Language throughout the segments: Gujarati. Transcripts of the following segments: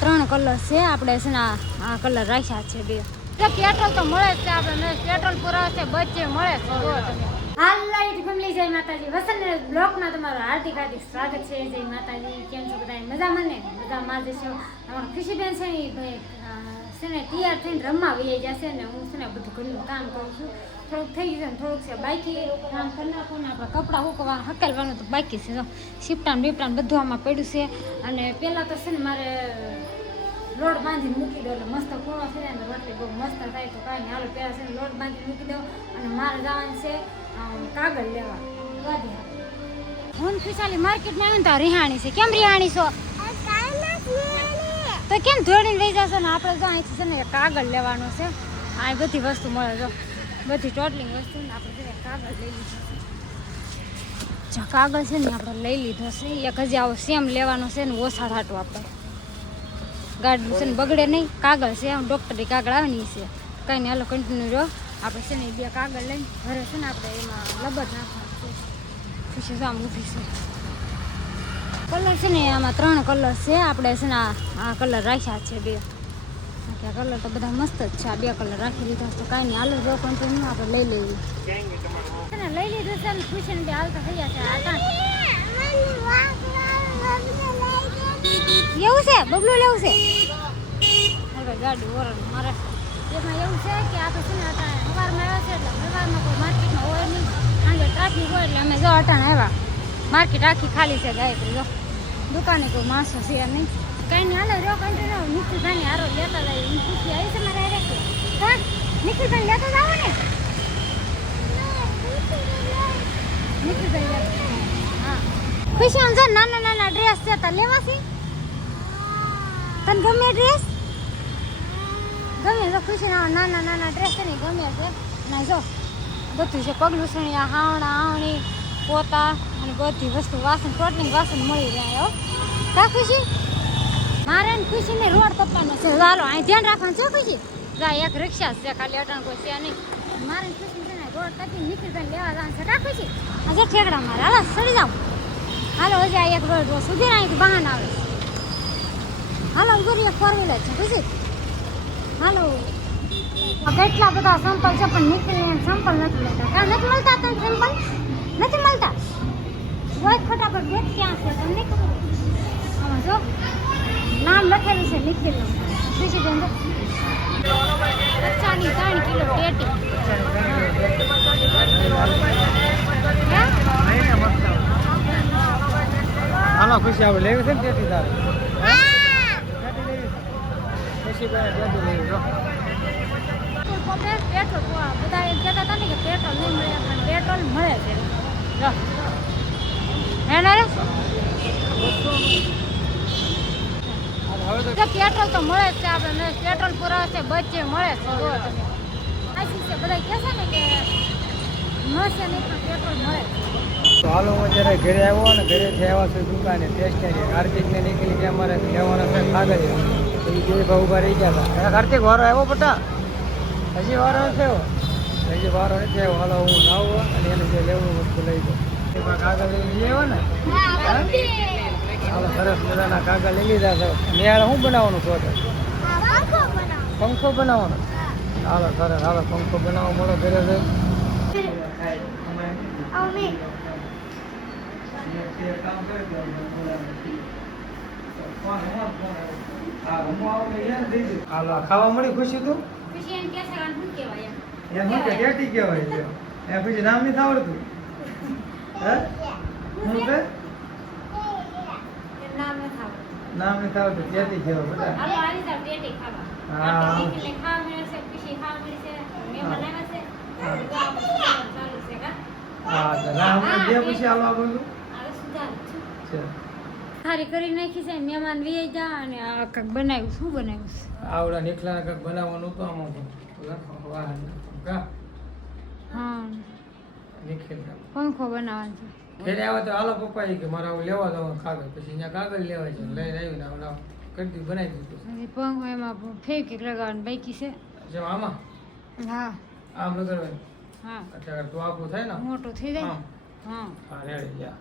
ત્રણ કલર છે આપણે છે ને આ કલર રાખ્યા છે બે. પેટ્રોલ તો મળે જ છે આપણે પેટ્રોલ પુરાવે છે બચે મળે છે જો તમે. હાલ લાઈટ ફેમિલી જય માતાજી વસંત બ્લોકમાં તમારું હાર્દિક હાર્દિક સ્વાગત છે. જય માતાજી. કેમ છો બધા મજામાં ને? મજામાં જ છો. અમારા ખુશીબેન છે ને ભાઈ છે ને તૈયાર થઈને રમવા વહી જશે ને હું છે ને બધું ઘરનું કામ કરું છું. થોડુંક થઈ ગયું ને થોડુંક છે બાકી કામ કરી નાખો ને આપણે કપડાં સુકવવાનું હકેલવાનું તો બાકી છે. જો શિપટાન બીપટાન બધું આમાં પડ્યું છે. અને પહેલાં તો છે ને મારે લોટ બાંધીને મૂકી દો એટલે મસ્ત પૂર્ણ થઈ જાય ને રોટલી બહુ મસ્ત થાય તો કાંઈ નહીં હાલો પહેલાં છે ને લોટ બાંધીને મૂકી દો. અને મારે જવાનું છે કાગળ લેવા ગાડી હું ખુશાલી માર્કેટમાં આવ્યું ને તો રિહાણી છે. કેમ રિહાણી છો? તો કેમ દોડીને લઈ જશો ને? આપણે જો અહીંથી છે ને કાગળ લેવાનો છે. આ બધી વસ્તુ મળે જો બધી ટોટલિંગ વસ્તુ ને આપણે છે કાગળ લઈ લીધો છે. કાગળ છે ને આપણે લઈ લીધો છે. એક હજી આવો સેમ લેવાનો છે ને ઓછા હાટું આપણે ગાડી છે ને બગડે નહીં. કાગળ છે આમ ડૉક્ટરી કાગળ આવે ને એ છે. કંઈ નહીં હાલો કન્ટિન્યુ રહો. આપણે છે ને બે કાગળ લઈને ઘરે છે ને આપણે એમાં લબર નાખવાનું છે. પછી જો આમ ઊભી છે કલર છે ને આમાં ત્રણ કલર છે આપણે છે ને આ કલર રાખ્યા છે બે. આ કલર તો બધા મસ્ત જ છે. આ બે કલર રાખી લીધા તો કાંઈ નહીં હાલો જો કન્ટિન્યુ આપણે લઈ લઈએ છે ને લઈ લીધું છે ને ખુશીને બે હાલતા થઈ ગયા છે. એવું છે બબલું લેવું છે હવે ગાડી ઓરડ મારે એમાં એવું છે કે આ તો છે ને અટાણે સવારમાં આવ્યા છે એટલે સવારમાં કોઈ માર્કેટમાં હોય નહીં. સાંજે ટ્રાફિક હોય એટલે અમે જો અટાણે આવ્યા. માર્કેટ આખી ખાલી છે ગાયત્રી જો દુકાને કોઈ માણસો છે નહીં. કંઈ નહીં હાલો રહ્યો કન્ટિન્યુ નિખિલભાઈ હારો લેતા જાય હું ખુશી આવી છે મારે રાખે હા નિખિલભાઈ લેતા જાઓ ને નિખિલભાઈ હા ખુશી આમ જો નાના નાના ડ્રેસ છે તા લેવા છે તને ગમે ડ્રેસ ગમે તો ખુશી નાના નાના ડ્રેસ છે ને ગમે છે ના જો બધું છે પગલું સણિયા હાવણા આવણી પોતા અને બધી વસ્તુ વાસણ ટોટલિંગ વાસણ મળી જાય કા ખુશી મારે ને ખુશીને રોડ પપ્પાનો છે. ચાલો અહીં ધ્યાન રાખવાનું છે ખુશી જા એક રિક્ષા છે ખાલી અટાણ કોઈ છે નહીં. મારે ને ખુશી છે ને રોડ તકી નીકળી લેવા જવાનું છે કા ખુશી આજે ઠેકડા મારે હાલો સડી જાઓ હાલો હજી આ એક રોડ સુધી અહીંથી બહાન આવે હાલો ગુરી એક ફોર વ્હીલર છે ખુશી હાલો કેટલા બધા સંપલ છે પણ નીકળીને સંપલ નથી મળતા. ક્યાં નથી મળતા તને સંપલ નથી મળતા હોય ફટાફટ બેટ ક્યાં છે તમને ખબર આમાં જો નામ લખેલું છે નીકળેલું ખુશી બેન કચ્ચાની 3 કિલો પેટી હાલો ખુશી આપણે લેવી છે ને પેટી તારે ખુશી ભાઈ પેટી લેવી જો પેટ્રોલ બધા એમ કહેતા હતા ને કે પેટ્રોલ નહીં મળે પણ પેટ્રોલ મળે છે જો હે નરેશ પેટ્રોલ તો મળે જ છે આપણે પેટ્રોલ પુરાવે છે બચે મળે છે જો તમે આશી છે બધા કહે છે ને કે મળશે નહીં પણ પેટ્રોલ મળે તો હાલો હું જ્યારે ઘરે આવ્યો ને ઘરેથી આવ્યા છું દુકાને ટેસ્ટની કાર્તિકને નીકળી ગયા અમારે લેવાનો છે કાગળ તો એ બે ભાવ ઉભા રહી ગયા હતા કાર્તિક વારો આવ્યો બટા હજી વારો નથી આવ્યો હજી વારો નથી આવ્યો હાલો હું લાવો અને એને જે લેવું વસ્તુ લઈ દઉં એમાં કાગળ લઈ આવ્યો ને હાલો સરસ મજાના કાગળ લઈ લીધા છે નિહાળ શું બનાવવાનું છો પંખો બનાવવાનો હાલો સરસ હાલો પંખો બનાવવા મળો ઘરે હાલો ખાવા મળી ખુશી તું શું કે ટેટી કહેવાય છે એ પછી નામ નથી આવડતું હે શું કે નામ નથી આવડતું ટેટી કહેવાય બધા હા તો નામ દે પછી હાલો આ બધું સારી કરી નાખી છે મહેમાન વી જા અને આ કંઈક બનાવ્યું શું બનાવ્યું આવડા નીકળાને કંઈક બનાવવાનું હતું આમાં હા નિખિલ પંખો બનાવવાનો છે ઘરે આવે તો હાલો પપ્પા કે મારે આવું લેવા જવાનું કાગળ પછી અહીંયા કાગળ લેવાય છે લઈને આવ્યું ને હમણાં કરી બનાવી દીધું પંખો એમાં ફેવિક લગાવવાનું બાકી છે જેમ આમાં હા આમ લગાડવાનું હા એટલે તો આખું થાય ને મોટું થઈ જાય હા હા રેડી જા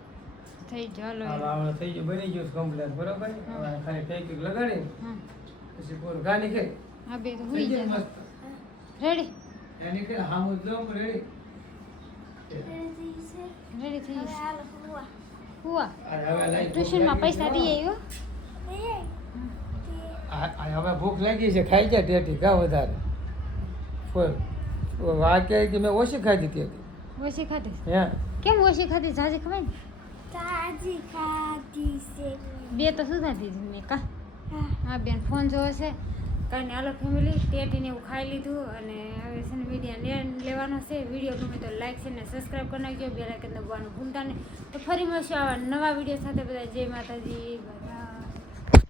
થઈ ચાલો આમાં થઈ ગયું બની ગયું કમ્પ્લેટ બરોબર હવે ખાલી ટેકિક લગાડી હા પછી પૂરું ગાની કે આ બે તો હુઈ જાય મસ્ત રેડી એની કે હામું જો રેડી રેડી થઈ હુઆ હવે લાઈ ટ્યુશનમાં પૈસા દઈ આવ્યો હવે ભૂખ લાગી છે ખાઈ જાય ટેટી કા વધારે ફૂલ આ કે મેં ઓછી ખાધી હતી ઓછી ખાધી હે કેમ ઓછી ખાધી જાજી ખવાય ને તાજી ખાધી છે બે તો સુધા દીધી મેં કા હા બેન ફોન જોવે છે કાંઈ નહીં હાલો ફેમિલી ટેટીને એવું ખાઈ લીધું અને હવે છે ને વિડીયો લેવાનો છે વિડીયો ગમે તો લાઈક છે ને સબસ્ક્રાઈબ કરી નાખજો બે લાઈક દબાવવાનું ભૂલતા નહીં તો ફરી મળશું આવા નવા વિડીયો સાથે બધા જય માતાજી બધા